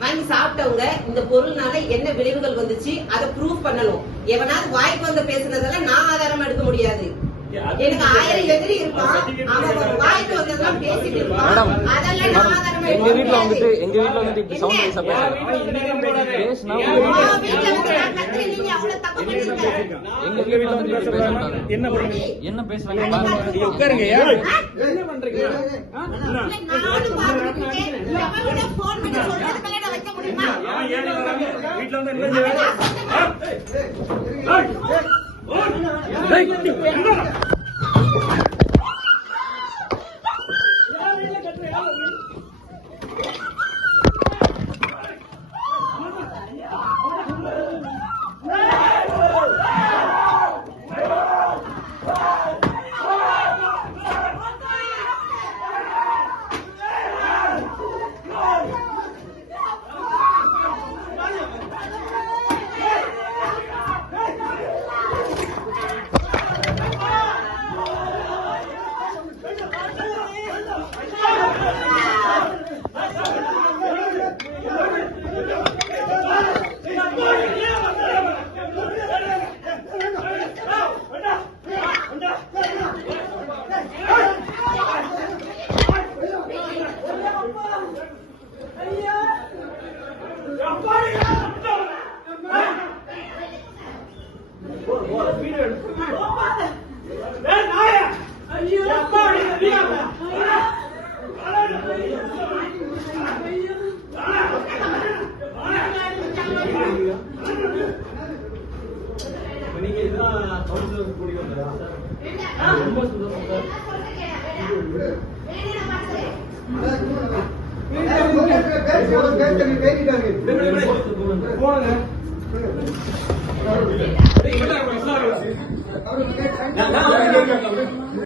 வாங்கி சாப்பிட்டவங்க இந்த பொருள்னால என்ன விளைவுகள் வந்துச்சு அதை ப்ரூவ் பண்ணணும். எவனாவது வாய்க்கு வந்து பேசுனதெல்லாம் நான் ஆதாரமா எடுக்க முடியாது. எனக்கு 1000 எதிரி இருப்பான், அவன் ஒரு வாய்க்கு வந்ததெல்லாம் பேசிட்டு இருப்பான், அதெல்லாம் நான் ஆதாரமா எங்க வீட்டுல வந்துட்டு இப்படி சவுண்ட் வைஸா பேசுறாங்க. எங்க வீட்டுல வந்து பேசுறாங்க. என்ன பேசுறாங்க உட்காருங்க. என்ன பண்றீங்க? வீட்டுல வந்து நீங்க இதெல்லாம் கவுன்சிலர் கூடி வந்ததா? ரொம்ப சந்தோஷம் சார்.